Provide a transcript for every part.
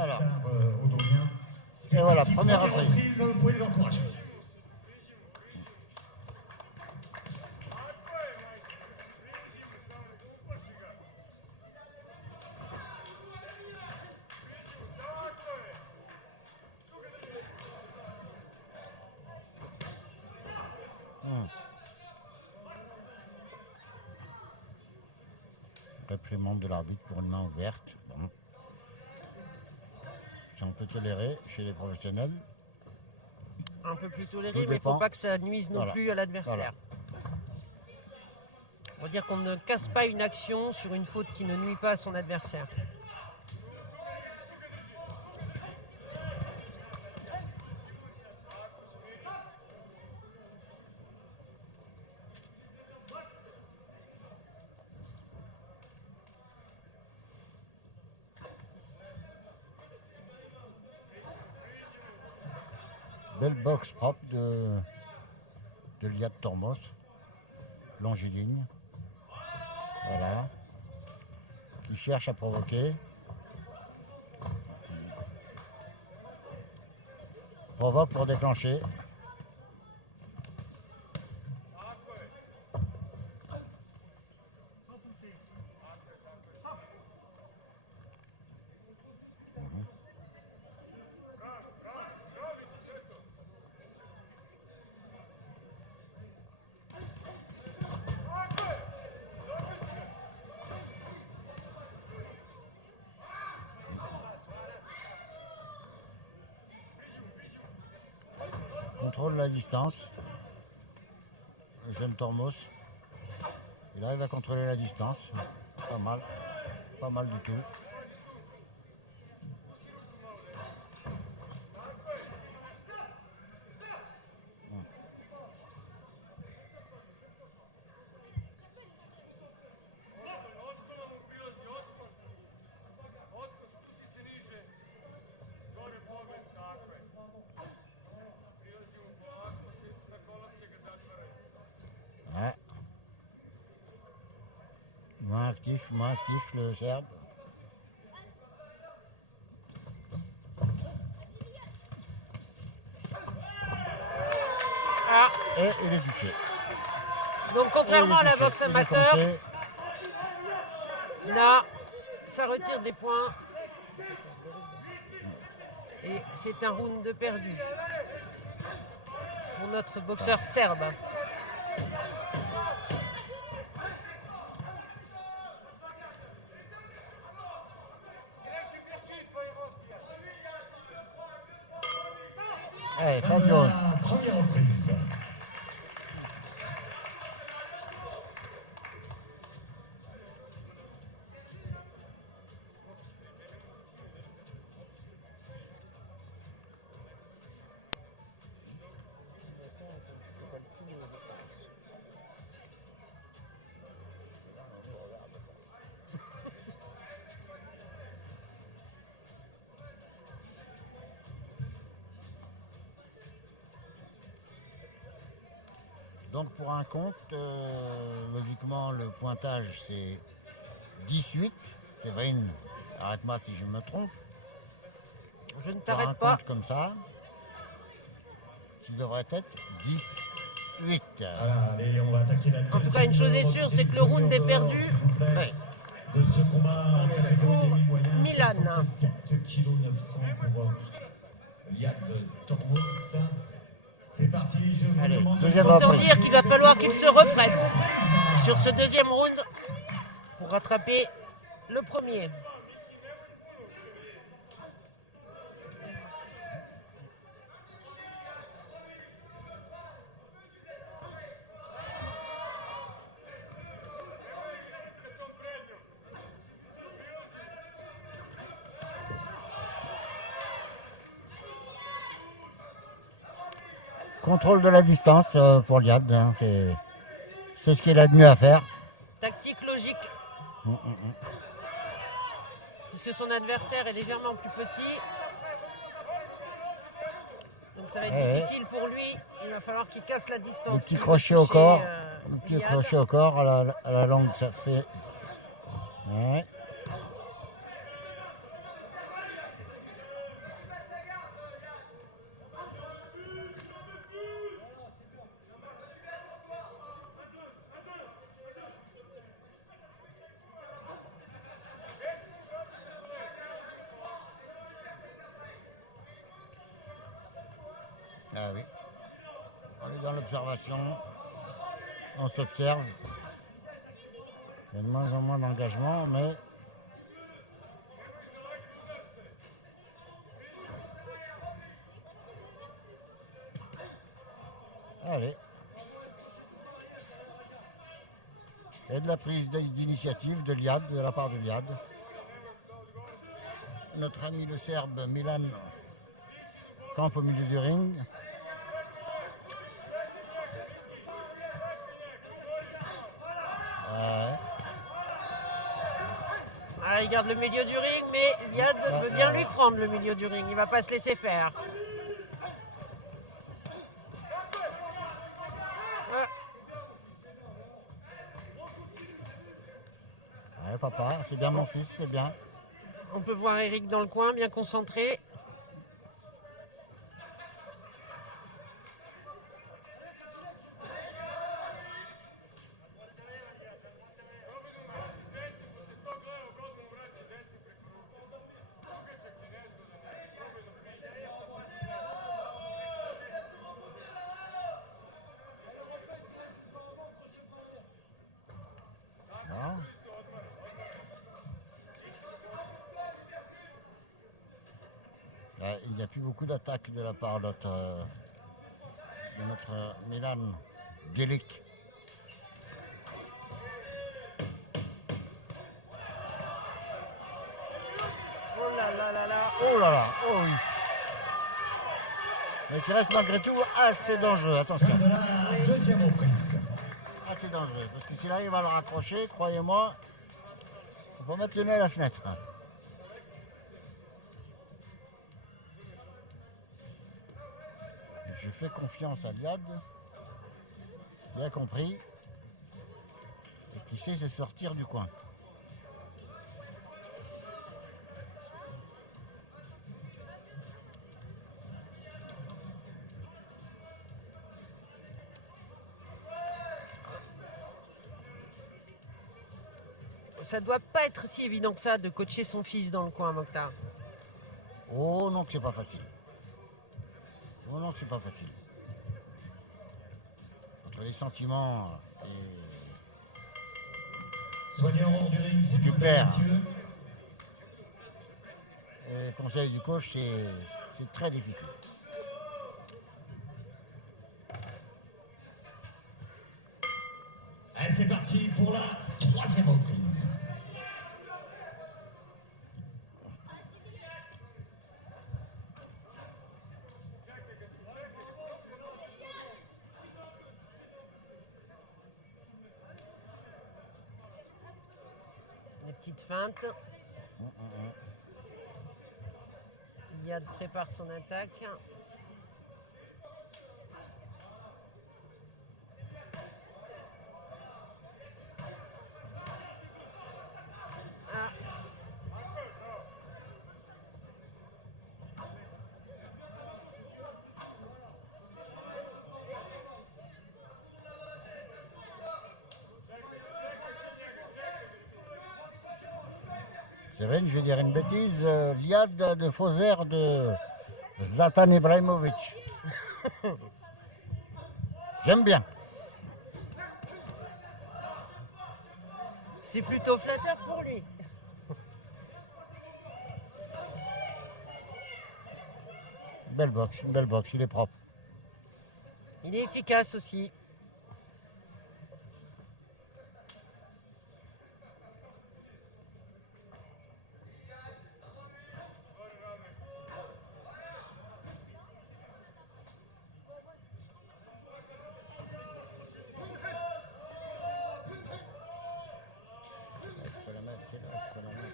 Alors. Odonien. Et voilà, première reprise. Vous pouvez les encourager. Réprimande de l'arbitre pour une main ouverte. Bon. C'est un peu toléré chez les professionnels. Un peu plus toléré, Tout mais il ne dépend. faut pas que ça nuise non Voilà. plus à l'adversaire. On va dire qu'on ne casse pas une action sur une faute qui ne nuit pas à son adversaire. Belle boxe propre de Liad Tormos. Longiligne. Voilà. Qui cherche à provoquer. Provoque pour déclencher. Contrôle la distance. Le jeune Tormos. Il arrive à contrôler la distance. Pas mal. Pas mal du tout. Ouais. Moins actif le Serbe. Ah. Et il est touché. Donc contrairement à la boxe amateur, là, ça retire des points. Et c'est un round de perdu pour notre boxeur serbe. Allez, Fabio. Première reprise. Donc pour un compte, logiquement le pointage c'est 18. Séverine, arrête-moi si je me trompe. Je ne Pour un t'arrête pas. compte comme ça, tu devrais être 18. Voilà, allez, on va attaquer la En tout cas, une chose est sûre, c'est que le round est perdu. Ouais. De ce combat Pour Milan. 7 kg 900 pour Liad Tormos. C'est parti, je vous Allez, demande... deuxième Autant reprise. dire qu'il va falloir qu'il se reprenne sur ce deuxième round pour rattraper le premier. Contrôle de la distance pour Liad, hein, c'est ce qu'il a de mieux à faire. Tactique logique. Puisque son adversaire est légèrement plus petit. Donc ça va être difficile pour lui. Il va falloir qu'il casse la distance. Le petit Il veut crochet au toucher, corps. Le petit Liad. crochet au corps, à la langue ça fait. Ouais. Ah oui. On est dans l'observation. On s'observe. Il y a de moins en moins d'engagement, mais allez. Et de la prise d'initiative de Liad, de la part de Liad. Notre ami le Serbe Milan campe au milieu du ring. Ah, il garde le milieu du ring, mais Liad veut bien lui prendre le milieu du ring. Il va pas se laisser faire. Ah, Ouais, papa, c'est bien mon fils, c'est bien. on peut voir Eric dans le coin, bien concentré. Bon. Là, il n'y a plus beaucoup d'attaques de la part de notre Milan Delic. Oh là là là là. Oh là là, oh oui. Mais qui reste malgré tout assez dangereux, attention. Fin de la deuxième reprise. Assez dangereux, parce que s'il arrive à le raccrocher, croyez-moi, il faut mettre le nez à la fenêtre. Je fais confiance à Liad, bien compris, et qui sait se sortir du coin. Ça doit pas être si évident que ça de coacher son fils dans le coin, Mokhtar. Oh non que c'est pas facile. Oh non que c'est pas facile. Entre les sentiments Soigné en hors du ring, c'est Du tout, père. messieurs. et les conseils du coach, c'est très difficile. Allez, c'est parti pour la troisième reprise. Des petites feintes. Liad prépare son attaque. Ah. Céline, je vais dire une bêtise, Liad de faux air de Zlatan Ibrahimovic. J'aime bien. C'est plutôt flatteur pour lui. Belle boxe, il est propre. Il est efficace aussi. Faut la mettre, c'est là, faut la mettre.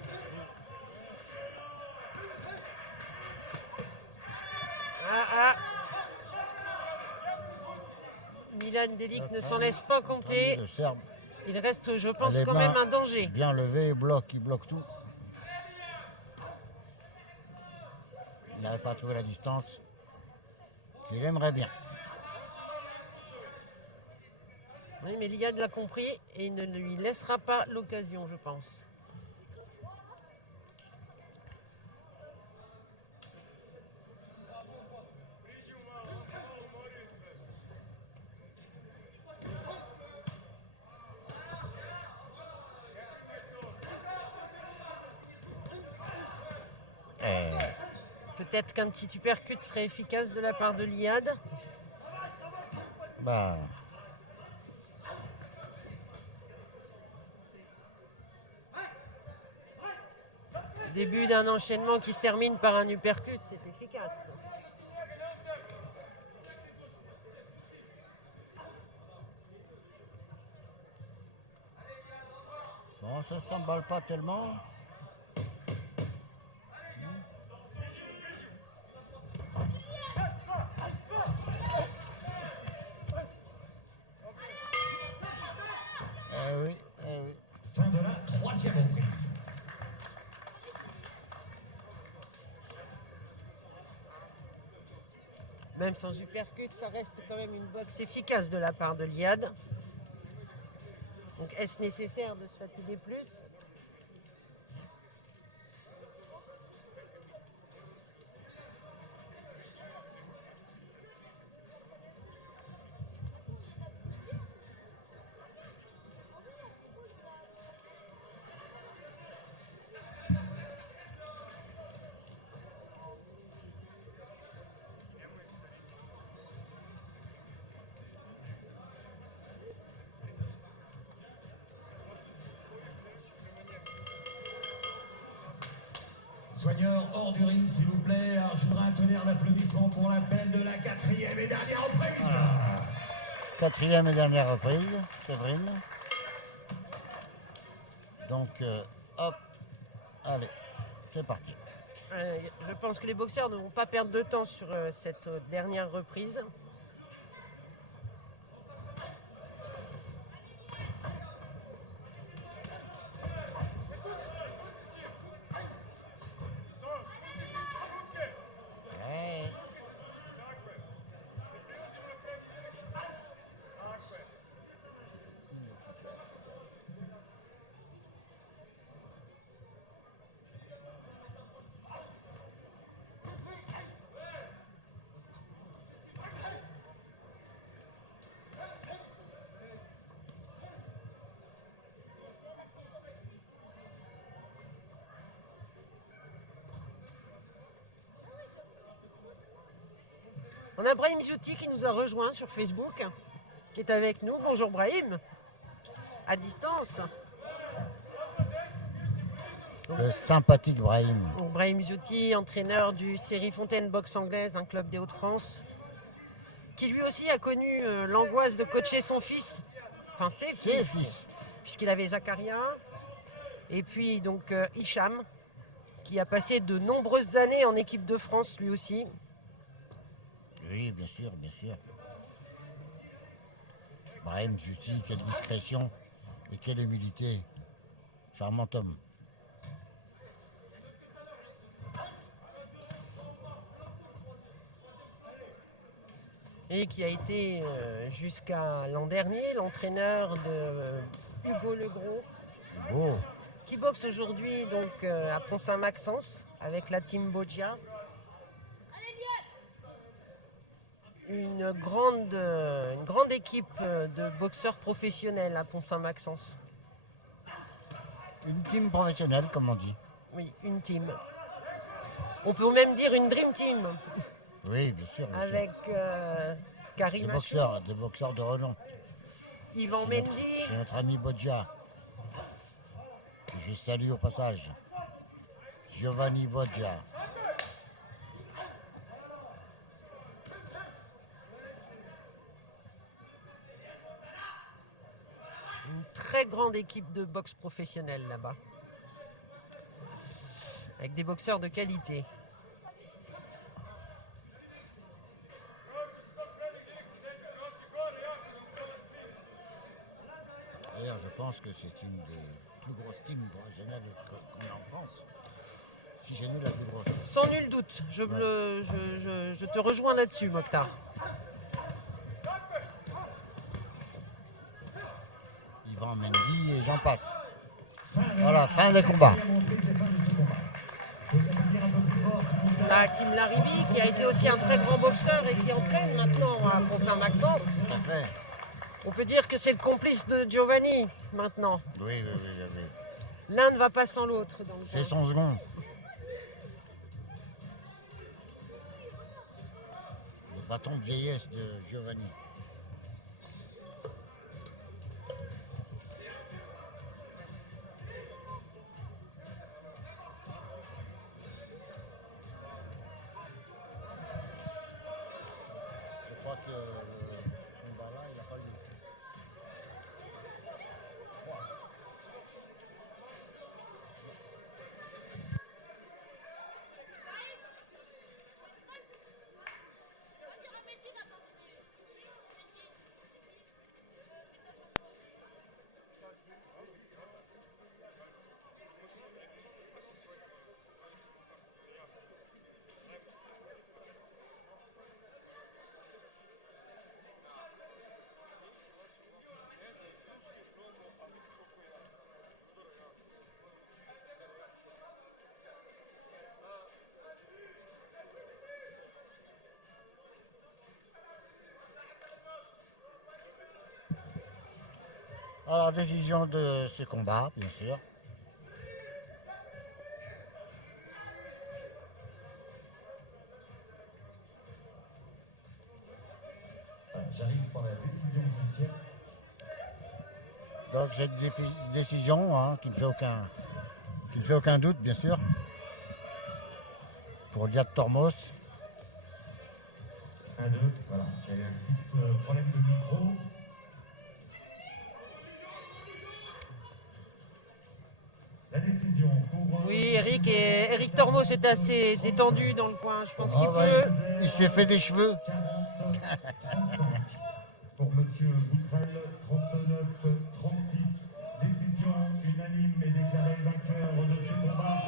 Ah. Milan Delic ne s'en laisse pas compter. Le Serbe, Il reste, je pense, les quand mains même un danger. bien levé, il bloque tout. Il n'arrive pas à trouver la distance qu'il aimerait bien. Oui, mais Liad l'a compris et il ne lui laissera pas l'occasion, je pense. Peut-être qu'un petit uppercut serait efficace de la part de Liad. Bah, Début d'un enchaînement qui se termine par un uppercut, c'est efficace. bon, ça s'emballe pas tellement. Oui, oui. Fin de la troisième reprise. Même sans uppercut, ça reste quand même une boxe efficace de la part de Liad. Donc est-ce nécessaire de se fatiguer plus? Soigneur hors du ring, s'il vous plaît. Alors, je voudrais un tonnerre d'applaudissements pour l'appel de la quatrième et dernière reprise. Voilà. Quatrième et dernière reprise, Séverine. Donc, hop, allez, c'est parti. Je pense que les boxeurs ne vont pas perdre de temps sur cette dernière reprise. Ouais. On a Brahim Zouti qui nous a rejoint sur Facebook, qui est avec nous. Bonjour Brahim, à distance. Le sympathique Brahim. Donc, Brahim Zouti, entraîneur du Série Fontaine Boxe Anglaise, un club des Hauts-de-France, qui lui aussi a connu l'angoisse de coacher son fils, enfin ses fils, puisqu'il avait Zakaria, et puis donc Hicham, qui a passé de nombreuses années en équipe de France lui aussi. Oui, bien sûr, bien sûr. Brahim Zouti, quelle discrétion et quelle humilité. Charmant homme. Et qui a été jusqu'à l'an dernier l'entraîneur de Hugo Legros, Beau. qui boxe aujourd'hui donc à Pont-Saint-Maxence avec la team Boggia. Une grande équipe de boxeurs professionnels à Pont-Saint-Maxence. Une team professionnelle, comme on dit. Oui, une team. On peut même dire une dream team Oui, bien sûr. Bien avec Karim sûr. Achou, Des boxeurs de renom. Yvan Chez Mendy, notre ami Boggia. Que je salue au passage. Giovanni Boggia. une très grande équipe de boxe professionnelle là-bas. Avec des boxeurs de qualité. D'ailleurs, je pense que c'est une des plus grosses teams professionnelles qu'on a en France. Si j'ai lu la plus grosse. Sans nul doute, je te rejoins là-dessus, Mokhtar. Yvan Mendy et j'en passe. Voilà, fin des combats. On a Hakim Laribi qui a été aussi un très grand boxeur et qui entraîne maintenant à Pont-Saint-Maxence. Tout à fait. On peut dire que c'est le complice de Giovanni maintenant. Oui. L'un ne va pas sans l'autre. dans le C'est cas. son second. bâton de vieillesse de Giovanni. Je crois que ce combat-là, il n'a pas lieu. Alors, décision de ce combat, bien sûr. J'arrive pour la décision officielle. Donc, cette décision hein, qui ne fait aucun doute, bien sûr, pour Liat Tormos. 1-2, voilà, j'ai un petit problème de micro. La décision pour... Oui, Eric Tormos est assez détendu dans le coin. Je pense qu'il Ah ouais, peut. il s'est fait des cheveux. 40-35 pour Monsieur Boutrel, 39-36. Décision unanime et déclaré vainqueur de ce combat.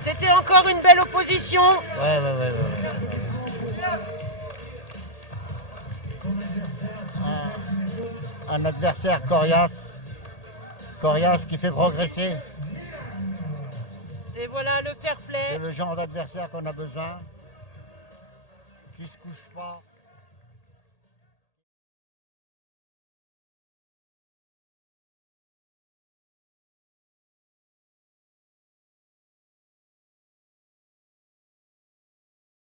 C'était encore une belle opposition. Ouais. Son adversaire, Un adversaire coriace qui fait progresser. Et voilà le fair play. C'est le genre d'adversaire qu'on a besoin, qui se couche pas.